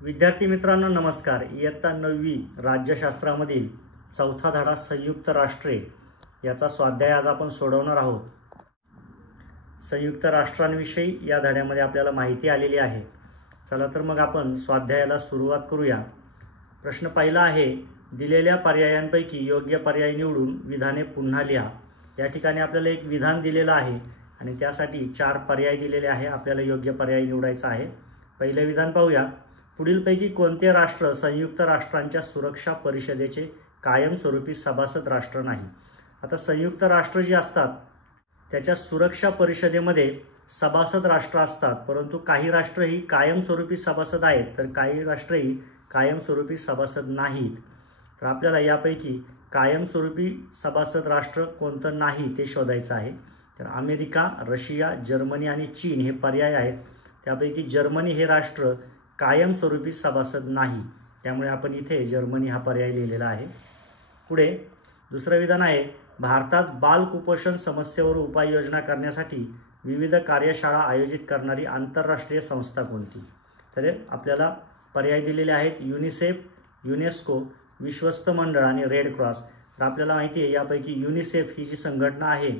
विद्यार्थी मित्रांनो नमस्कार। इयत्ता 9वी राज्यशास्त्रामधील चौथा धडा संयुक्त राष्ट्रे याचा स्वाध्याय आज आपण सोडवणार आहोत। संयुक्त राष्ट्रांविषयी या धड्यामध्ये आपल्याला माहिती आलेली आहे। चला तर मग आपण स्वाध्यायाला सुरुवात करूया। प्रश्न पहिला आहे, दिलेल्या पर्यायांपैकी योग्य पर्याय निवडून विधाने पुन्हा लिहा। या ठिकाणी आपल्याला एक विधान दिलेलं आहे आणि त्यासाठी 4 पर्याय दिलेले आहे। आपल्याला योग्य पर्याय निवडायचा आहे। पहिले विधान पाहूया। पुढीलपैकी कोणते राष्ट्र संयुक्त राष्ट्रांच्या सुरक्षा परिषदेचे कायमस्वरूपी सभासद राष्ट्र नाही। आता संयुक्त राष्ट्र जी असतात त्याच्या सुरक्षा परिषदेमध्ये सभासद राष्ट्र असतात, परंतु काही राष्ट्र ही कायमस्वरूपी सभासद आहेत तर काही राष्ट्र ही कायमस्वरूपी सभासद नाहीत। तर आपल्याला यापैकी कायमस्वरूपी सभासद राष्ट्र कोणतं नाही ते शोधायचं आहे। तर अमेरिका, रशिया, जर्मनी आणि चीन हे पर्याय आहेत। त्यापैकी जर्मनी हे राष्ट्र कायमस्वरूपी सभासद नाही, त्यामुळे आपण इथे जर्मनी हा पर्याय लिहिलेला आहे। पुढे दुसरं विधान आहे, भारतात बाल कुपोषण समस्येवर उपाययोजना करण्यासाठी विविध कार्यशाळा आयोजित करणारी आंतरराष्ट्रीय संस्था कोणती। तर आपल्याला पर्याय दिलेले आहेत, युनिसेफ, युनेस्को, विश्वस्त मंडळ आणि रेड क्रॉस। तर आपल्याला माहिती आहे यापैकी युनिसेफ ही जी संघटना आहे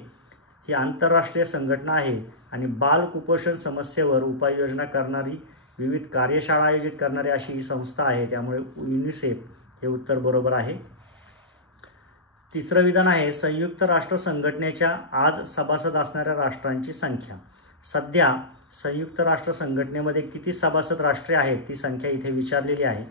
ही आंतरराष्ट्रीय संघटना आहे आणि बाल कुपोषण समस्येवर उपाययोजना करणारी विविध कार्यशाळा आयोजित करणारी अशी ही संस्था आहे, त्यामुळे युनिसेफ हे उत्तर बरोबर आहे। तिसरं विधान आहे, संयुक्त राष्ट्र संघटनेच्या आज सभासद असणाऱ्या राष्ट्रांची संख्या। सध्या संयुक्त राष्ट्र संघटनेमध्ये किती सभासद राष्ट्रे आहेत ती संख्या इथे विचारलेली आहे।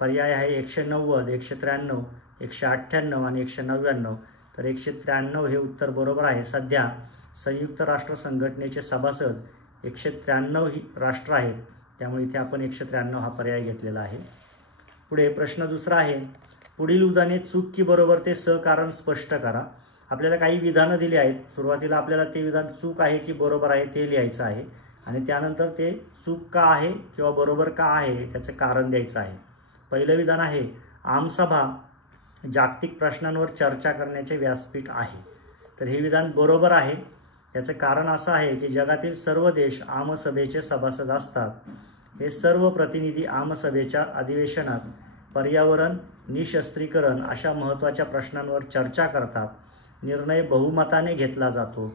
पर्याय आहे 190, 193, 198 आणि 199। तर 193 हे उत्तर बरोबर आहे। सध्या संयुक्त राष्ट्र संघटनेचे सभासद 193 ही राष्ट्र आहेत, त्यामुळे इथे आपण 193 हा पर्याय घेतलेला आहे। पुढे प्रश्न दुसरा आहे, पुढील उदाहरणे चूक की बरोबर ते सहकारण स्पष्ट करा। आपल्याला काही विधानं दिली आहेत। सुरुवातीला आपल्याला ते विधान चूक आहे की बरोबर आहे ते लिहायचं आहे आणि त्यानंतर ते चूक का आहे किंवा बरोबर का आहे त्याचं कारण द्यायचं आहे। पहिलं विधान आहे, आमसभा जागतिक प्रश्नांवर चर्चा करण्याचे व्यासपीठ आहे। तर हे विधान बरोबर आहे। याचं कारण असं आहे की जगातील सर्व देश आमसभेचे सभासद असतात। हे सर्व प्रतिनिधी आमसभेच्या अधिवेशनात पर्यावरण, निशस्त्रीकरण अशा महत्त्वाच्या प्रश्नांवर चर्चा करतात। निर्णय बहुमताने घेतला जातो।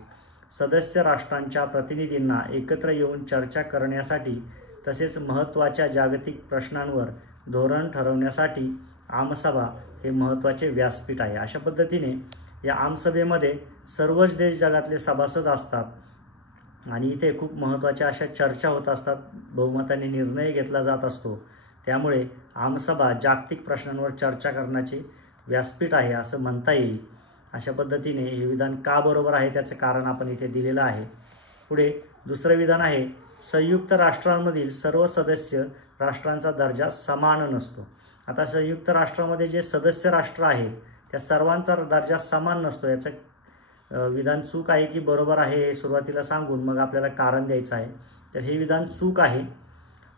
सदस्य राष्ट्रांच्या प्रतिनिधींना एकत्र येऊन चर्चा करण्यासाठी तसेच महत्त्वाच्या जागतिक प्रश्नांवर धोरण ठरवण्यासाठी आमसभा हे महत्त्वाचे व्यासपीठ आहे। अशा पद्धतीने या आमसभेमध्ये सर्वच देश जगातले सभासद असतात आणि इथे खूप महत्त्वाच्या अशा चर्चा होत असतात, बहुमताने निर्णय घेतला जात असतो। त्यामुळे आमसभा जागतिक प्रश्नांवर चर्चा करण्याचे व्यासपीठ आहे असं म्हणता येईल। अशा पद्धतीने हे विधान का बरोबर आहे त्याचं कारण आपण इथे दिलेलं आहे। पुढे दुसरं विधान आहे, संयुक्त राष्ट्रांमधील सर्व सदस्य राष्ट्रांचा दर्जा समान नसतो। आता संयुक्त राष्ट्रामध्ये जे सदस्य राष्ट्र आहेत त्या सर्वांचा दर्जा समान नसतो। याचं विधान चूक आहे की बरोबर आहे हे सुरुवातीला सांगून मग आपल्याला कारण द्यायचं आहे। तर हे विधान चूक आहे,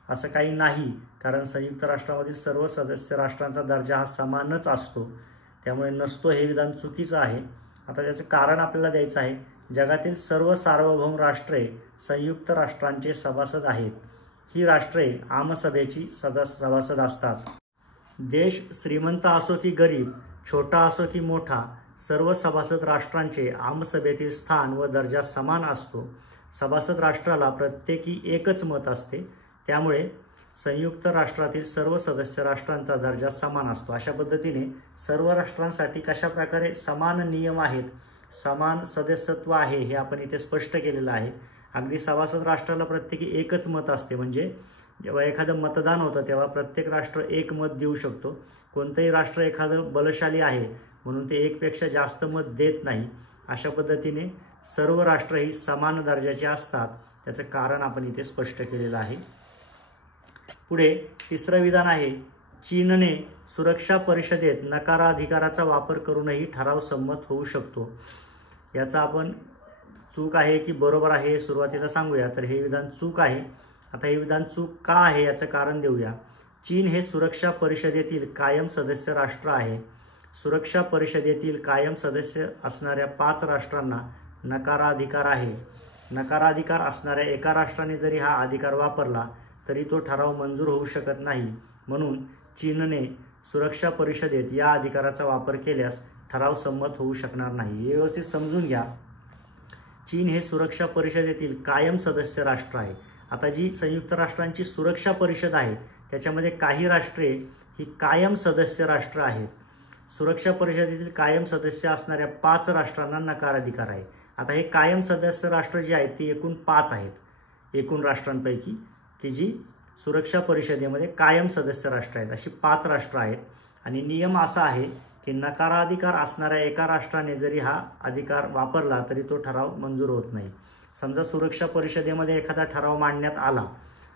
असं काही नाही, कारण संयुक्त राष्ट्रामधील सर्व सदस्य राष्ट्रांचा दर्जा हा समानच असतो, त्यामुळे नसतो हे विधान चुकीचं आहे। आता त्याचं कारण आपल्याला द्यायचं आहे, जगातील सर्व सार्वभौम राष्ट्रे संयुक्त राष्ट्रांचे सभासद आहेत। ही राष्ट्रे आमसभेची सभासद असतात। देश श्रीमंत असो की गरीब, छोटा असो की मोठा, सर्व सभासद राष्ट्रांचे आमसभेतील स्थान व दर्जा समान असतो। सभासद राष्ट्राला प्रत्येकी एकच मत असते, त्यामुळे संयुक्त राष्ट्रातील सर्व सदस्य राष्ट्रांचा दर्जा समान असतो। अशा पद्धतीने सर्व राष्ट्रांसाठी कशा प्रकारे समान नियम आहेत, समान सदस्यत्व आहे हे आपण इथे स्पष्ट केलेलं आहे। अगदी सभासद राष्ट्राला प्रत्येकी एकच मत असते, म्हणजे जेव्हा एखादं मतदान होतं तेव्हा प्रत्येक राष्ट्र एक मत देऊ शकतो। कोणतंही राष्ट्र एखादं बलशाली आहे म्हणून ते एकपेक्षा जास्त मत देत नाही। अशा पद्धतीने सर्व राष्ट्र ही समान दर्जाची असतात, त्याचं कारण आपण इथे स्पष्ट केलेलं आहे। पुढे तिसरं विधान आहे, चीनने सुरक्षा परिषदेत नकाराधिकाराचा वापर करूनही ठराव संमत होऊ शकतो। याचा आपण चूक आहे की बरोबर आहे सुरुवातीला सांगूया। तर हे विधान चूक आहे। आता हे विधान चूक का आहे याचं कारण देऊया। चीन हे सुरक्षा परिषदेतील कायम सदस्य राष्ट्र आहे। सुरक्षा परिषदेतील कायम सदस्य असणाऱ्या 5 राष्ट्रांना नकाराधिकार आहे। नकाराधिकार असणाऱ्या एका राष्ट्राने जरी हा अधिकार वापरला तरी तो ठराव मंजूर होऊ शकत नाही. म्हणून चीनने सुरक्षा परिषदेत या अधिकाराचा वापर केल्यास ठराव संमत होऊ शकणार नाही. हे व्यवस्थित समजून घ्या. चीन हे सुरक्षा परिषदेतील कायम सदस्य राष्ट्र आहे. आता जी संयुक्त राष्ट्रांची सुरक्षा परिषद आहे त्याच्यामध्ये काही राष्ट्रे ही कायम सदस्य राष्ट्र आहेत. सुरक्षा परिषदेतील कायम सदस्य असणाऱ्या 5 राष्ट्रांना नकार अधिकार आहे. आता हे कायम सदस्य राष्ट्र जे आहेत ती एकूण 5 आहेत एकूण राष्ट्रांपैकी, की जी सुरक्षा परिषदेमध्ये कायम सदस्य राष्ट्र आहेत. अशी 5 राष्ट्र आहेत. आणि नियम असा आहे की नकाराधिकार असणाऱ्या एका राष्ट्राने जरी हा अधिकार वापरला तरी तो ठराव मंजूर होत नाही. समजा सुरक्षा परिषदेमध्ये एखादा ठराव मांडण्यात आला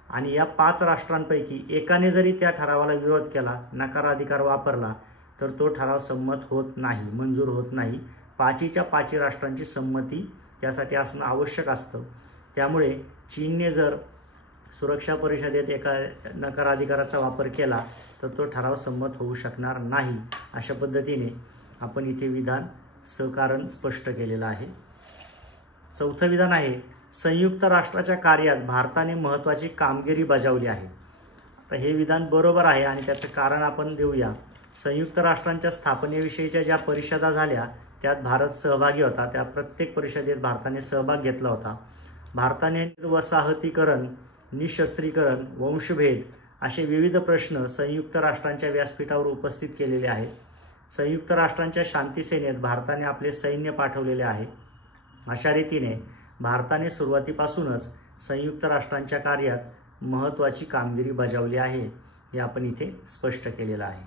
आणि या 5 राष्ट्रांपैकी एकाने जरी त्या ठरावाला विरोध केला, नकाराधिकार वापरला, तर तो ठराव संमत होत नाही, मंजूर होत नाही. 5च्या 5 राष्ट्रांची संमती त्यासाठी असणं आवश्यक असतं. त्यामुळे चीनने जर सुरक्षा परिषदेत एका नकाराधिकाराचा वापर केला तर तो ठराव संमत होऊ शकणार नाही. अशा पद्धतीने आपण इथे विधान सहकारण स्पष्ट केलेलं आहे. 4थं विधान आहे, संयुक्त राष्ट्राच्या कार्यात भारताने महत्त्वाची कामगिरी बजावली आहे. तर हे विधान बरोबर आहे आणि त्याचं कारण आपण देऊया. संयुक्त राष्ट्रांच्या स्थापनेविषयीच्या ज्या परिषदा झाल्या त्यात भारत सहभागी होता. त्या प्रत्येक परिषदेत भारताने सहभाग घेतला होता. भारताने वसाहतीकरण, निशस्त्रीकरण, वंशभेद असे विविध प्रश्न संयुक्त राष्ट्रांच्या व्यासपीठावर उपस्थित केलेले आहेत. संयुक्त राष्ट्रांच्या शांतीसेनेत भारताने आपले सैन्य पाठवलेले आहे. अशा रीतीने भारताने सुरुवातीपासूनच संयुक्त राष्ट्रांच्या कार्यात महत्त्वाची कामगिरी बजावली आहे. हे आपण इथे स्पष्ट केलेलं आहे.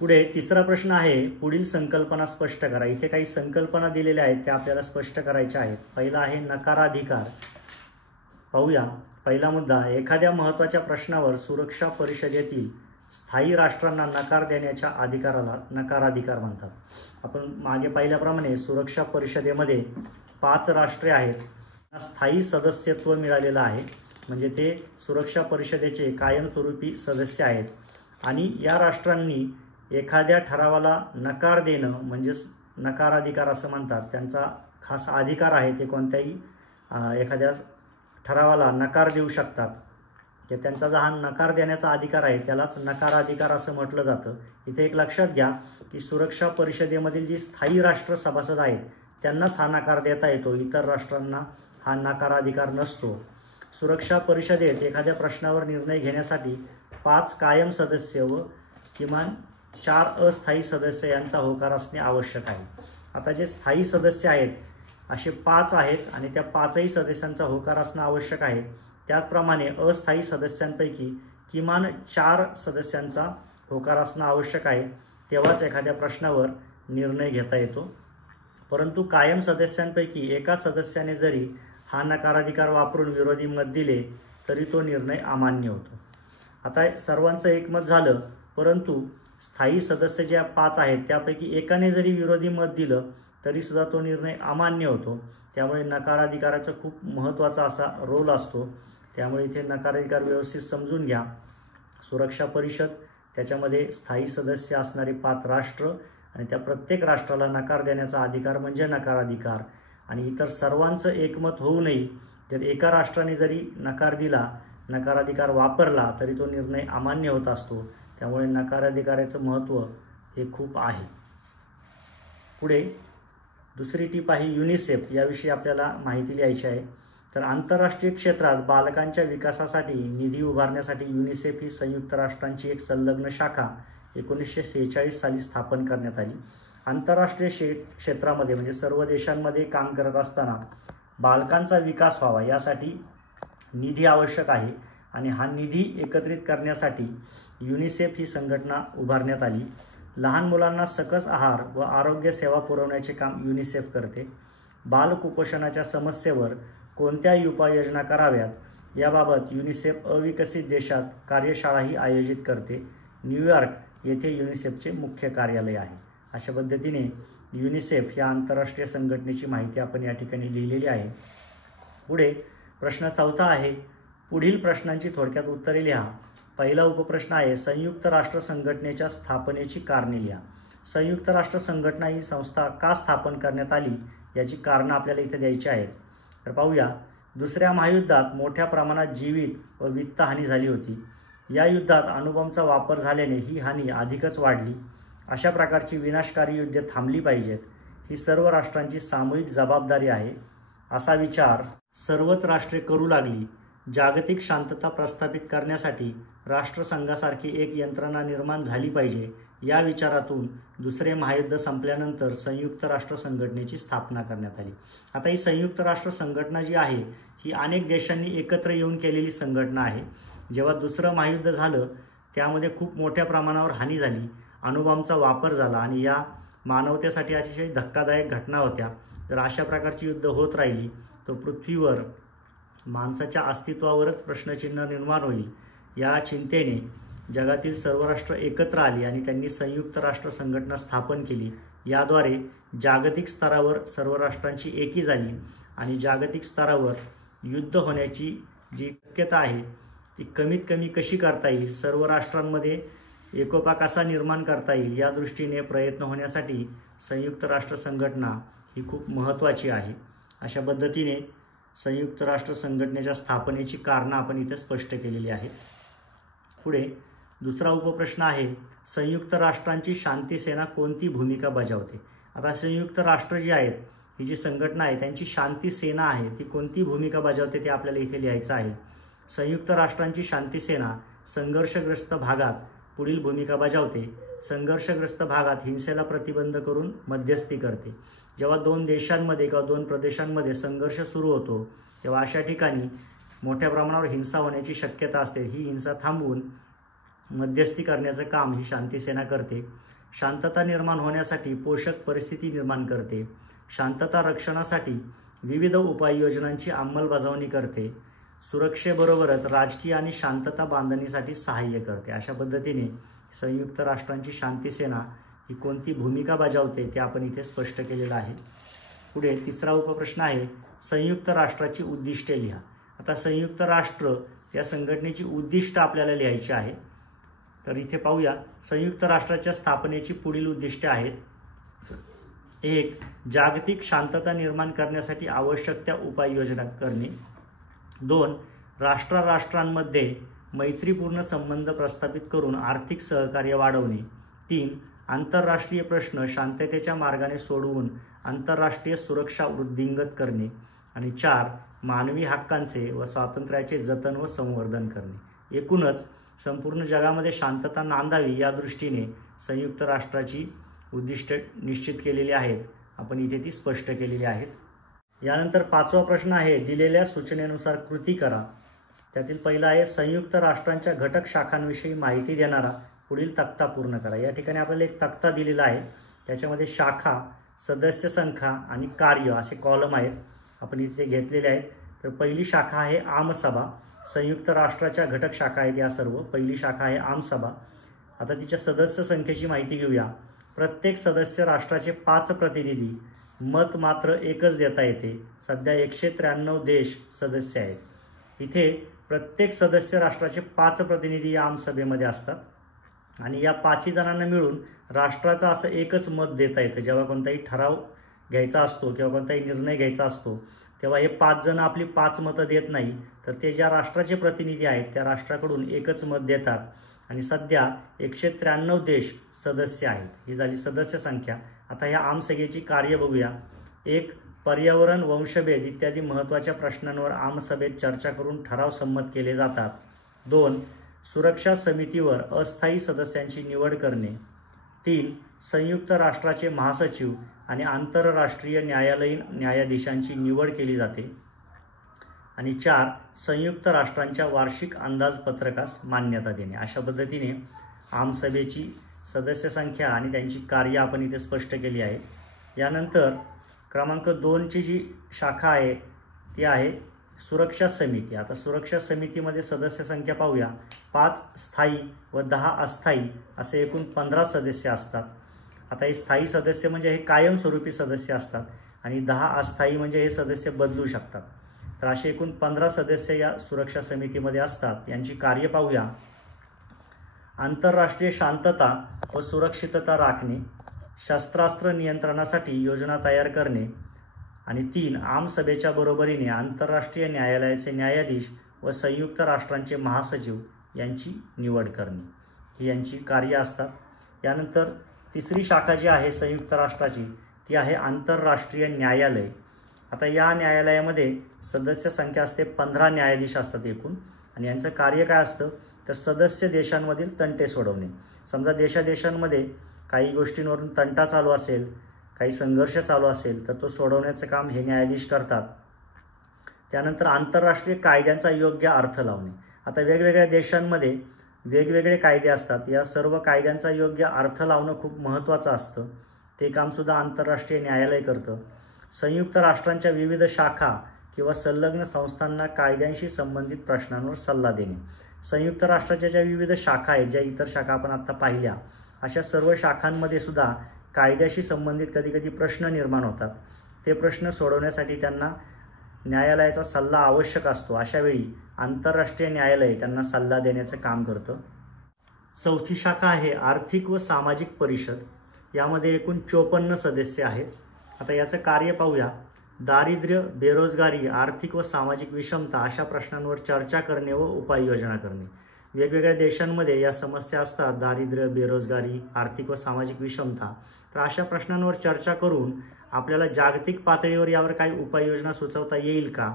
पुढे 3रा प्रश्न आहे, पुढील संकल्पना स्पष्ट करा. इथे काही संकल्पना दिलेल्या आहेत त्या आपल्याला स्पष्ट करायच्या आहेत. पहिला आहे नकाराधिकार. पाहूया. पहिला मुद्दा, एखाद्या महत्त्वाच्या प्रश्नावर सुरक्षा परिषदेतील स्थायी राष्ट्रांना नकार देण्याच्या अधिकाराला नकाराधिकार म्हणतात. आपण मागे पाहिल्याप्रमाणे सुरक्षा परिषदेमध्ये 5 राष्ट्रे आहेत. स्थायी सदस्यत्व मिळालेलं आहे, म्हणजे ते सुरक्षा परिषदेचे कायमस्वरूपी सदस्य आहेत. आणि या राष्ट्रांनी एखाद्या ठरावाला नकार देणं म्हणजेच नकाराधिकार असं म्हणतात. त्यांचा खास अधिकार आहे. ते कोणत्याही एखाद्या ठरावाला नकार देऊ शकतात. ते त्यांचा जो हा नकार देण्याचा अधिकार आहे त्यालाच नकाराधिकार असं म्हटलं जातं. इथे एक लक्षात घ्या की सुरक्षा परिषदेमधील जी स्थायी राष्ट्र सभासद आहेत त्यांनाच हा नकार देता येतो. इतर राष्ट्रांना हा नकाराधिकार नसतो. सुरक्षा परिषदेत एखाद्या प्रश्नावर निर्णय घेण्यासाठी 5 कायम सदस्य व किमान 4 अस्थायी सदस्य यांचा होकार असणे आवश्यक आहे. आता जे स्थायी सदस्य आहेत असे 5 आहेत आणि त्या 5ही सदस्यांचा होकार असणं आवश्यक आहे. त्याचप्रमाणे अस्थायी सदस्यांपैकी किमान 4 सदस्यांचा होकार असणं आवश्यक आहे. तेव्हाच एखाद्या प्रश्नावर निर्णय घेता येतो. परंतु कायम सदस्यांपैकी एका सदस्याने जरी हा नकाराधिकार वापरून विरोधी मत दिले तरी तो निर्णय अमान्य होतो. आता सर्वांचं एकमत झालं, परंतु स्थायी सदस्य ज्या 5 आहेत त्यापैकी एकाने जरी विरोधी मत दिलं तरी सुद्धा तो निर्णय अमान्य होतो. त्यामुळे नकाराधिकाराचा खूप महत्त्वाचा असा रोल असतो. त्यामुळे इथे नकाराधिकार व्यवस्थित समजून घ्या. सुरक्षा परिषद, त्याच्यामध्ये स्थायी सदस्य असणारे 5 राष्ट्र आणि त्या प्रत्येक राष्ट्राला नकार देण्याचा अधिकार म्हणजे नकाराधिकार. आणि इतर सर्वांचं एकमत होऊ नये. जर एका राष्ट्राने जरी नकार दिला, नकाराधिकार वापरला तरी तो निर्णय अमान्य होत असतो. त्यामुळे नकाराधिकाराचं महत्त्व हे खूप आहे. पुढे 2री टीप आहे युनिसेफ. याविषयी आपल्याला माहिती लिहायची आहे. तर आंतरराष्ट्रीय क्षेत्रात बालकांच्या विकासासाठी निधी उभारण्यासाठी युनिसेफ ही संयुक्त राष्ट्रांची एक संलग्न शाखा 1946 साली स्थापन करण्यात आली. आंतरराष्ट्रीय क्षेत्रामध्ये म्हणजे सर्व देशांमध्ये काम करत असताना बालकांचा विकास व्हावा यासाठी निधी आवश्यक आहे आणि हा निधी एकत्रित करण्यासाठी युनिसेफ ही संघटना उभारण्यात आली. लहान मुलांना सकस आहार व आरोग्य सेवा पुरवण्याचे काम युनिसेफ करते. बाल कुपोषणाच्या समस्येवर कोणत्याही उपाययोजना कराव्यात याबाबत युनिसेफ अविकसित देशात कार्यशाळाही आयोजित करते. न्यूयॉर्क येथे युनिसेफचे मुख्य कार्यालय आहे. अशा पद्धतीने युनिसेफ या आंतरराष्ट्रीय संघटनेची माहिती आपण या ठिकाणी लिहिलेली आहे. पुढे प्रश्न 4था आहे, पुढील प्रश्नांची थोडक्यात उत्तरे लिहा. पहिला उपप्रश्न आहे, संयुक्त राष्ट्र संघटनेच्या स्थापनेची कारणे लिहा. संयुक्त राष्ट्र संघटना ही संस्था का स्थापन करण्यात आली याची कारणं आपल्याला इथे द्यायची आहेत. तर पाहूया. दुसऱ्या महायुद्धात मोठ्या प्रमाणात जीवित व वित्तहानी झाली होती. या युद्धात अणुबॉम्बचा वापर झाल्याने ही हानी अधिकच वाढली. अशा प्रकारची विनाशकारी युद्धे थांबली पाहिजेत. ही सर्व राष्ट्रांची सामूहिक जबाबदारी आहे, असा विचार सर्वच राष्ट्रे करू लागली. जागतिक शांतता प्रस्थापित करण्यासाठी राष्ट्रसंघासारखी एक यंत्रणा निर्माण झाली पाहिजे. या विचारातून दुसरे महायुद्ध संपल्यानंतर संयुक्त राष्ट्र संघटनेची स्थापना करण्यात आली. आता ही संयुक्त राष्ट्र संघटना जी आहे ही अनेक देशांनी एकत्र येऊन केलेली संघटना आहे. जेव्हा दुसरं महायुद्ध झालं त्यामध्ये खूप मोठ्या प्रमाणावर हानी झाली, अणुबॉम्बचा वापर झाला आणि या मानवतेसाठी अतिशय धक्कादायक घटना होत्या. जर अशा प्रकारची युद्ध होत राहिली तर पृथ्वीवर माणसाच्या अस्तित्वावरच प्रश्नचिन्ह निर्माण होईल. या चिंतेने जगातील सर्व राष्ट्र एकत्र आली आणि त्यांनी संयुक्त राष्ट्र संघटना स्थापन केली. याद्वारे जागतिक स्तरावर सर्व राष्ट्रांची एकी झाली आणि जागतिक स्तरावर युद्ध होण्याची जी शक्यता आहे ती कमीत कमी कशी करता येईल, सर्व राष्ट्रांमध्ये एकोपा कसा निर्माण करता येईल, या दृष्टीने प्रयत्न होण्यासाठी संयुक्त राष्ट्र संघटना ही खूप महत्त्वाची आहे. अशा पद्धतीने संयुक्त राष्ट्र संघटनेच्या स्थापनेची कारणं आपण इथे स्पष्ट केलेली आहेत. पुढे दुसरा उपप्रश्न आहे, संयुक्त राष्ट्रांची शांती सेना कोणती भूमिका बजावते? आता संयुक्त राष्ट्र जी आहेत ही जी संघटना आहे त्यांची शांती सेना आहे ती कोणती भूमिका बजावते ते आपल्याला इथे लिहायचं आहे. संयुक्त राष्ट्रांची शांती सेना संघर्षग्रस्त भागात पुढील भूमिका बजावते. संघर्षग्रस्त भागात हिंसेला प्रतिबंध करून मध्यस्थी करते. जेव्हा दोन देशांमध्ये किंवा दोन प्रदेशांमध्ये संघर्ष सुरू होतो तेव्हा अशा ठिकाणी मोठ्या प्रमाणावर हिंसा होण्याची शक्यता असते. ही हिंसा थांबवून मध्यस्थी करण्याचं काम ही शांती सेना करते. शांतता निर्माण होण्यासाठी पोषक परिस्थिती निर्माण करते. शांतता रक्षणासाठी विविध उपाययोजनांची अंमलबजावणी करते. सुरक्षेबरोबरच राजकीय आणि शांतता बांधणीसाठी सहाय्य करते. अशा पद्धतीने संयुक्त राष्ट्रांची शांती सेना ही कोणती भूमिका बजावते ते आपण इथे स्पष्ट केलेलं आहे. पुढे तिसरा उपप्रश्न आहे, संयुक्त राष्ट्राची उद्दिष्टे लिहा. आता संयुक्त राष्ट्र या संघटनेची उद्दिष्ट आपल्याला लिहायची आहे. तर इथे पाहूया, संयुक्त राष्ट्राच्या स्थापनेची पुढील उद्दिष्टे आहेत. 1. जागतिक शांतता निर्माण करण्यासाठी आवश्यक त्या उपाययोजना करणे. 2. राष्ट्रांमध्ये मैत्रीपूर्ण संबंध प्रस्थापित करून आर्थिक सहकार्य वाढवणे. 3. आंतरराष्ट्रीय प्रश्न शांततेच्या मार्गाने सोडवून आंतरराष्ट्रीय सुरक्षा वृद्धिंगत करणे. आणि 4. मानवी हक्कांचे व स्वातंत्र्याचे जतन व संवर्धन करणे. एकूणच संपूर्ण जगामध्ये शांतता नांदावी या दृष्टीने संयुक्त राष्ट्राची उद्दिष्टे निश्चित केलेली आहेत. आपण इथे ती स्पष्ट केलेली आहेत. यानंतर 5वा प्रश्न आहे, दिलेल्या सूचनेनुसार कृती करा. त्यातील पहिला आहे, संयुक्त राष्ट्रांच्या घटक शाखांविषयी माहिती देणारा पुढील तक्ता पूर्ण करा. या ठिकाणी आपल्याला एक तक्ता दिलेला आहे. त्याच्यामध्ये शाखा, सदस्य संख्या आणि कार्य असे कॉलम आहेत. आपण इथे घेतलेले आहेत. तर पहिली शाखा आहे आमसभा. संयुक्त राष्ट्राच्या घटक शाखा आहेत या सर्व. पहिली शाखा आहे आमसभा. आता तिच्या सदस्य संख्येची माहिती घेऊया. प्रत्येक सदस्य राष्ट्राचे 5 प्रतिनिधी, मत मात्र एकच देता येते. सध्या 193 देश सदस्य आहेत. इथे प्रत्येक सदस्य राष्ट्राचे 5 प्रतिनिधी या आमसभेमध्ये असतात आणि या 5 जणांना मिळून राष्ट्राचं असं एकच मत देता येतं. जेव्हा कोणताही ठराव घ्यायचा असतो किंवा कोणताही निर्णय घ्यायचा असतो तेव्हा हे 5 जण आपली 5 मतं देत नाही, तर ते ज्या राष्ट्राचे प्रतिनिधी आहेत त्या राष्ट्राकडून एकच मत देतात. आणि सध्या 193 देश सदस्य आहेत. ही झाली सदस्य संख्या. आता या आमसभेची कार्य बघूया. 1. पर्यावरण, वंशभेद इत्यादी महत्त्वाच्या प्रश्नांवर आमसभेत चर्चा करून ठराव संमत केले जातात. 2. सुरक्षा समितीवर अस्थायी सदस्यांची निवड करणे. 3. संयुक्त राष्ट्राचे महासचिव आणि आंतरराष्ट्रीय न्यायालयीन न्यायाधीशांची निवड केली जाते. आणि 4. संयुक्त राष्ट्रांच्या वार्षिक अंदाजपत्रकास मान्यता देणे. अशा पद्धतीने आमसभेची सदस्य संख्या आणि त्यांची कार्य आपण इथे स्पष्ट केली आहे. यानंतर क्रमांक 2ची जी शाखा आहे ती आहे सुरक्षा समिती. आता सुरक्षा समितीमध्ये सदस्य संख्या पाहूया. 5 स्थायी व 10 अस्थायी असे एकूण 15 सदस्य असतात. आता हे स्थायी सदस्य म्हणजे हे कायमस्वरूपी सदस्य असतात आणि 10 अस्थायी म्हणजे हे सदस्य बदलू शकतात. तर असे एकूण 15 सदस्य या सुरक्षा समितीमध्ये असतात. यांची कार्य पाहूया. आंतरराष्ट्रीय शांतता व सुरक्षितता राखणे, शस्त्रास्त्र नियंत्रणासाठी योजना तयार करणे, आणि 3 आमसभेच्या बरोबरीने आंतरराष्ट्रीय न्यायालयाचे न्यायाधीश व संयुक्त राष्ट्रांचे महासचिव यांची निवड करणे ही यांची कार्य असतात। यानंतर तिसरी शाखा जी आहे संयुक्त राष्ट्राची ती आहे आंतरराष्ट्रीय न्यायालय। आता या न्यायालयामध्ये सदस्य संख्या असते 15 न्यायाधीश असतात एकूण, आणि यांचं कार्य काय असतं तर सदस्य देशांमधील तंटे सोडवणे। समजा देशांमध्ये काही गोष्टींवरून तंटा चालू असेल, काही संघर्ष चालू असेल तर तो सोडवण्याचं काम हे न्यायाधीश करतात। त्यानंतर आंतरराष्ट्रीय कायद्यांचा योग्य अर्थ लावणे। आता वेगवेगळ्या देशांमध्ये वेगवेगळे कायदे असतात, या सर्व कायद्यांचा योग्य अर्थ लावणं खूप महत्त्वाचं असतं, ते कामसुद्धा आंतरराष्ट्रीय न्यायालय करतं। संयुक्त राष्ट्रांच्या विविध शाखा किंवा संलग्न संस्थांना कायद्यांशी संबंधित प्रश्नांवर सल्ला देणे। संयुक्त राष्ट्राच्या ज्या विविध शाखा आहेत, ज्या इतर शाखा आपण आता पाहिल्या, अशा सर्व शाखांमध्ये सुद्धा कायद्याशी संबंधित कधी प्रश्न निर्माण होतात। ते प्रश्न सोडवण्यासाठी त्यांना न्यायालयाचा सल्ला आवश्यक असतो। अशावेळी आंतरराष्ट्रीय न्यायालय त्यांना सल्ला देण्याचं काम करतं। चौथी शाखा आहे आर्थिक व सामाजिक परिषद। यामध्ये एकूण 54 सदस्य आहेत। आता याचं कार्य पाहूया। दारिद्र्य, बेरोजगारी, आर्थिक व सामाजिक विषमता अशा प्रश्नांवर चर्चा करणे व उपाययोजना करणे। वेगवेगळ्या देशांमध्ये या समस्या असतात, दारिद्र्य, बेरोजगारी, आर्थिक व सामाजिक विषमता। तर अशा प्रश्नांवर चर्चा करून आपल्याला जागतिक पातळीवर यावर काही उपाययोजना सुचवता येईल का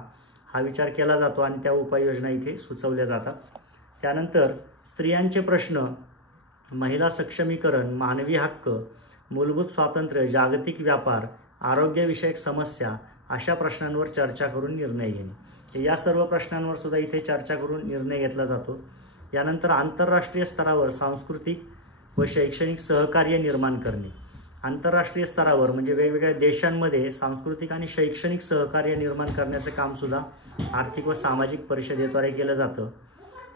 हा विचार केला जातो आणि त्या उपाययोजना इथे सुचवल्या जातात। त्यानंतर स्त्रियांचे प्रश्न, महिला सक्षमीकरण, मानवी हक्क, मूलभूत स्वातंत्र्य, जागतिक व्यापार, आरोग्यविषयक समस्या अशा प्रश्नांवर चर्चा करून निर्णय घेणे। या सर्व प्रश्नांवर सुद्धा इथे चर्चा करून निर्णय घेतला जातो। यानंतर आंतरराष्ट्रीय स्तरावर सांस्कृतिक व शैक्षणिक सहकार्य निर्माण करणे। आंतरराष्ट्रीय स्तरावर म्हणजे वेगवेगळ्या देशांमध्ये सांस्कृतिक आणि शैक्षणिक सहकार्य निर्माण करण्याचं काम सुद्धा आर्थिक व सामाजिक परिषदेद्वारे केलं जातं।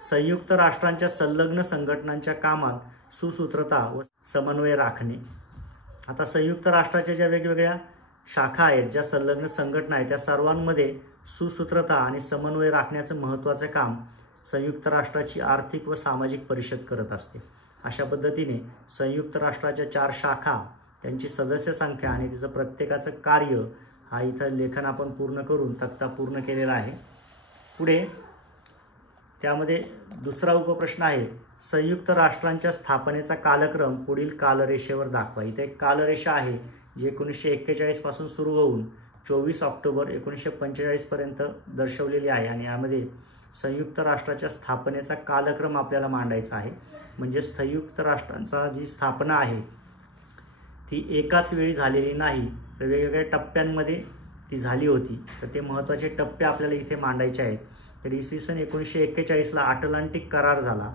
संयुक्त राष्ट्रांच्या संलग्न संघटनांच्या कामात सुसूत्रता व समन्वय राखणे। आता संयुक्त राष्ट्राच्या ज्या वेगवेगळ्या शाखा आहेत, ज्या संलग्न संघटना आहेत, त्या सर्वांमध्ये सुसूत्रता आणि समन्वय राखण्याचं महत्त्वाचं काम संयुक्त राष्ट्राची आर्थिक व सामाजिक परिषद करत असते। अशा पद्धतीने संयुक्त राष्ट्राच्या 4 शाखा, त्यांची सदस्य संख्या आणि तिचं प्रत्येकाचं कार्य हा इथं लेखन आपण पूर्ण करून तक्ता पूर्ण केलेला आहे। पुढे त्यामध्ये दुसरा उपप्रश्न आहे संयुक्त राष्ट्रांच्या स्थापनेचा कालक्रम पुढील कालरेषेवर दाखवा। इथे एक कालरेषा आहे जी 1941 पासून सुरू होऊन 24 ऑक्टोबर 1945 पर्यंत दर्शवलेली आहे, आणि यामध्ये संयुक्त राष्ट्राच्या स्थापनेचा कालक्रम आपल्याला मांडायचा आहे। म्हणजे संयुक्त राष्ट्रांचा जी स्थापना आहे ती एकाच वेळी झालेली नाही, तर वेगवेगळ्या टप्प्यांमध्ये ती झाली होती। तर ते महत्त्वाचे टप्पे आपल्याला इथे मांडायचे आहेत। तर इसवी सन 1941ला अटलांटिक करार झाला।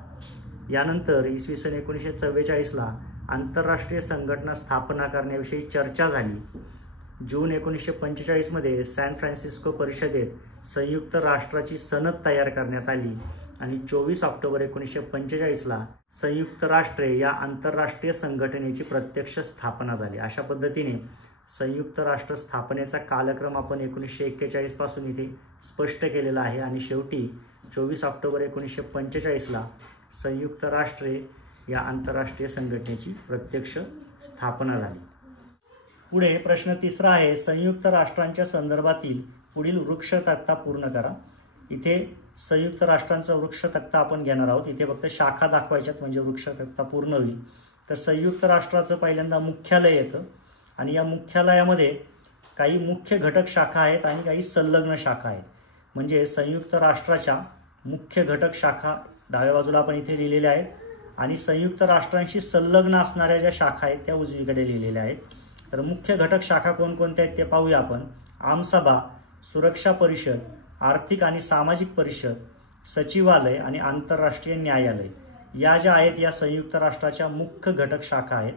यानंतर इसवी सन 1944ला आंतरराष्ट्रीय संघटना स्थापना करण्याविषयी चर्चा झाली। जून 1945मध्ये सॅन फ्रान्सिस्को परिषदेत संयुक्त राष्ट्राची सनद तयार करण्यात आली आणि 24 ऑक्टोबर 1945ला संयुक्त राष्ट्रे या आंतरराष्ट्रीय संघटनेची प्रत्यक्ष स्थापना झाली। अशा पद्धतीने संयुक्त राष्ट्र स्थापनेचा कालक्रम आपण 1941 पासून इथे स्पष्ट केलेला आहे, आणि शेवटी 24 ऑक्टोबर 1945ला संयुक्त राष्ट्रे या आंतरराष्ट्रीय संघटनेची प्रत्यक्ष स्थापना झाली। पुढे प्रश्न तिसरा आहे संयुक्त राष्ट्रांच्या संदर्भातील पुढील वृक्ष तक्ता पूर्ण करा। इथे संयुक्त राष्ट्रांचा वृक्ष तक्ता आपण घेणार आहोत। इथे फक्त शाखा दाखवायच्यात म्हणजे वृक्ष तक्ता पूर्ण होईल। तर संयुक्त राष्ट्राचं पहिल्यांदा मुख्यालय येतं, आणि या मुख्यालयामध्ये काही मुख्य घटक शाखा आहेत आणि काही संलग्न शाखा आहेत। म्हणजे संयुक्त राष्ट्राच्या मुख्य घटक शाखा डाव्या बाजूला आपण इथे लिहिलेल्या आहेत, आणि संयुक्त राष्ट्रांशी संलग्न असणाऱ्या ज्या शाखा आहेत त्या उजवीकडे लिहिलेल्या आहेत। तर मुख्य घटक शाखा कोणकोणत्या आहेत ते पाहूया आपण। आमसभा, सुरक्षा परिषद, आर्थिक आणि सामाजिक परिषद, सचिवालय आणि आंतरराष्ट्रीय न्यायालय या ज्या आहेत या संयुक्त राष्ट्राच्या मुख्य घटक शाखा आहेत।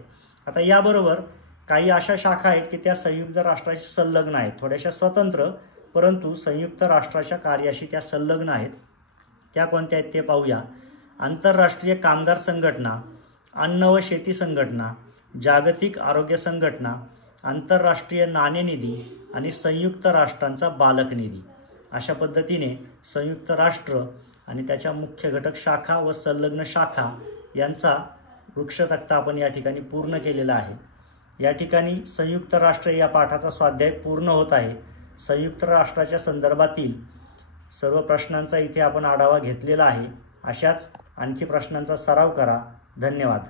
आता याबरोबर काही अशा शाखा आहेत की त्या संयुक्त राष्ट्राशी संलग्न आहेत, थोड्याशा स्वतंत्र परंतु संयुक्त राष्ट्राच्या कार्याशी त्या संलग्न आहेत। त्या कोणत्या आहेत ते पाहूया। आंतरराष्ट्रीय कामगार संघटना, अन्न व शेती संघटना, जागतिक आरोग्य संघटना, आंतरराष्ट्रीय नाणेनिधी आणि संयुक्त राष्ट्रांचा बालक निधी। अशा पद्धतीने संयुक्त राष्ट्र आणि त्याच्या मुख्य घटक शाखा व संलग्न शाखा यांचा वृक्ष तक्ता आपण या ठिकाणी पूर्ण केलेला आहे। या ठिकाणी संयुक्त राष्ट्र या पाठाचा स्वाध्याय पूर्ण होत आहे। संयुक्त राष्ट्राच्या संदर्भातील सर्व प्रश्नांचा इथे आपण आढावा घेतलेला आहे. अशाच आणखी प्रश्नांचा सराव करा. धन्यवाद.